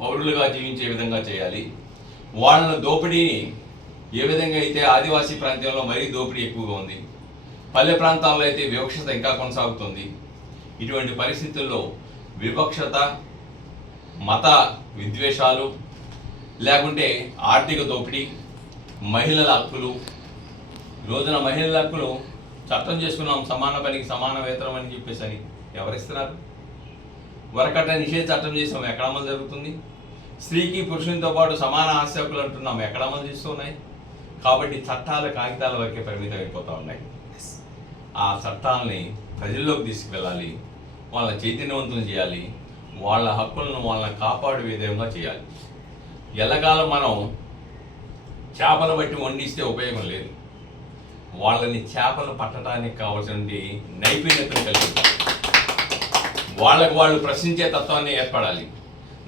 పౌరులుగా జీవించే విధంగా చేయాలి. వాళ్ళ దోపిడీని ఏ విధంగా అయితే ఆదివాసీ ప్రాంతంలో మరీ దోపిడీ ఎక్కువగా ఉంది, పల్లె ప్రాంతాల్లో అయితే వివక్షత ఇంకా కొనసాగుతుంది. ఇటువంటి పరిస్థితుల్లో వివక్షత, మత విద్వేషాలు, లేకుంటే ఆర్థిక దోపిడీ, మహిళల హక్కులు, రోజున మహిళల హక్కులు చట్టం చేసుకున్నాం, సమాన పనికి సమాన వేతనం అని చెప్పేసి అని ఎవరిస్తున్నారు? వరకట్న నిషేధ చట్టం చేసాం, ఎక్కడ అమలు జరుగుతుంది? స్త్రీకి పురుషునితో పాటు సమాన ఆస్తి హక్కులు అంటున్నాం, ఎక్కడ అమలు చేస్తున్నాయి? కాబట్టి చట్టాల కాగితాల వరకే పరిమితం అయిపోతూ ఉన్నాయి. ఆ చట్టాలని ప్రజల్లోకి తీసుకువెళ్ళాలి, వాళ్ళ చైతన్యవంతం చేయాలి, వాళ్ళ హక్కులను వాళ్ళని కాపాడే విధంగా చేయాలి. ఎల్లకాలం మనం చేపలు బట్టి వండిస్తే ఉపయోగం లేదు. వాళ్ళని చేపలు పట్టడానికి కావాల్సిన నైపుణ్యతను కలిగించాలి. వాళ్ళకు వాళ్ళు ప్రశ్నించే తత్వాన్ని ఏర్పడాలి.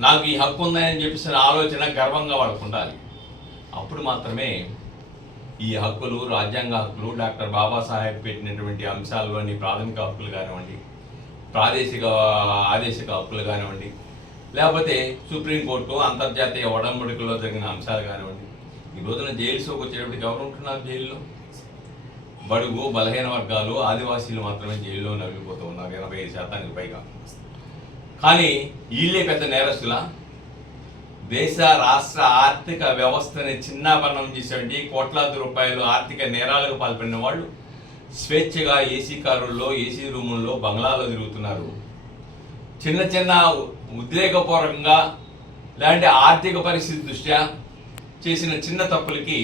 నాకు ఈ హక్కు ఉందని చెప్పేసిన ఆలోచన గర్వంగా వాళ్ళకు ఉండాలి. అప్పుడు మాత్రమే ఈ హక్కులు, రాజ్యాంగ హక్కులు, డాక్టర్ బాబాసాహెబ్ పెట్టినటువంటి అంశాల్లోని ప్రాథమిక హక్కులు కానివ్వండి, ప్రాదేశిక ఆదేశిక హక్కులు కానివ్వండి, లేకపోతే సుప్రీంకోర్టు అంతర్జాతీయ ఒడంబడికల్లో జరిగిన అంశాలు కానివ్వండి. ఈ రోజున జైలు సోకు వచ్చేటప్పటికి ఎవరు ఉంటున్నారు జైల్లో? బడుగు బలహీన వర్గాలు, ఆదివాసీలు మాత్రమే జైల్లో నలిగిపోతూ ఉన్నారు, 85% పైగా. కానీ వీళ్ళే పెద్ద నేరస్తులా? దేశ రాష్ట్ర ఆర్థిక వ్యవస్థని చిన్నాభరణం చేసేటువంటి కోట్లాది రూపాయలు ఆర్థిక నేరాలకు పాల్పడిన వాళ్ళు స్వేచ్ఛగా ఏసీ కారుల్లో, ఏసీ రూముల్లో, బంగ్లాలో తిరుగుతున్నారు. చిన్న చిన్న ఉద్రేకపూర్వకంగా లేదంటే ఆర్థిక పరిస్థితి దృష్ట్యా చేసిన చిన్న తప్పులకి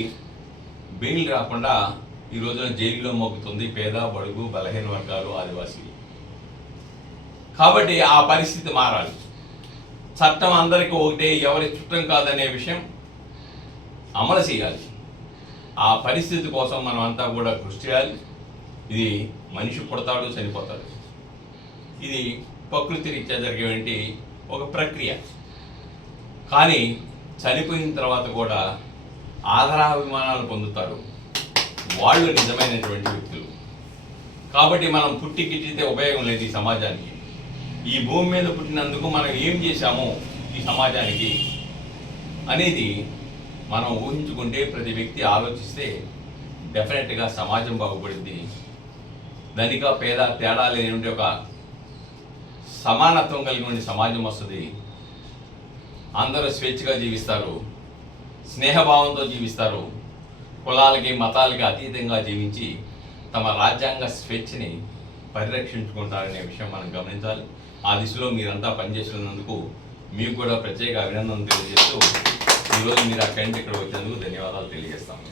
బెయిల్ రాకుండా ఈ రోజున జైల్లో మోగుతుంది పేద, బడుగు, బలహీన వర్గాలు, ఆదివాసీలు. కాబట్టి ఆ పరిస్థితి మారాలి. చట్టం అందరికీ ఒకటే, ఎవరి చుట్టం కాదనే విషయం అమలు చేయాలి. ఆ పరిస్థితి కోసం మనం అంతా కూడా కృషి చేయాలి. ఇది మనిషి పుడతాడు, చనిపోతాడు. ఇది ప్రకృతి రీత్యా జరిగేటువంటి ఒక ప్రక్రియ. కానీ చనిపోయిన తర్వాత కూడా ఆదరాభిమానాలు పొందుతారు వాళ్ళు నిజమైనటువంటి వ్యక్తులు. కాబట్టి మనం పుట్టి గిట్టితే ఉపయోగం లేదు ఈ సమాజానికి. ఈ భూమి మీద పుట్టినందుకు మనం ఏం చేశామో ఈ సమాజానికి అనేది మనం ఊహించుకుంటే, ప్రతి వ్యక్తి ఆలోచిస్తే డెఫినెట్గా సమాజం బాగుపడుద్ది. ధనిక పేద తేడా లేని ఒక సమానత్వం కలిగిన సమాజం వస్తుంది. అందరూ స్వేచ్ఛగా జీవిస్తారు, స్నేహభావంతో జీవిస్తారు, కులాలకి మతాలకి అతీతంగా జీవించి తమ రాజ్యాంగ స్వేచ్ఛని పరిరక్షించుకుంటారనే విషయం మనం గమనించాలి. ఆ దిశలో మీరంతా పనిచేస్తున్నందుకు మీకు కూడా ప్రత్యేక అభినందనలు తెలియజేస్తూ ఈరోజు మీరు అక్కడి నుంచి ఇక్కడ వచ్చినందుకు ధన్యవాదాలు తెలియజేస్తాము.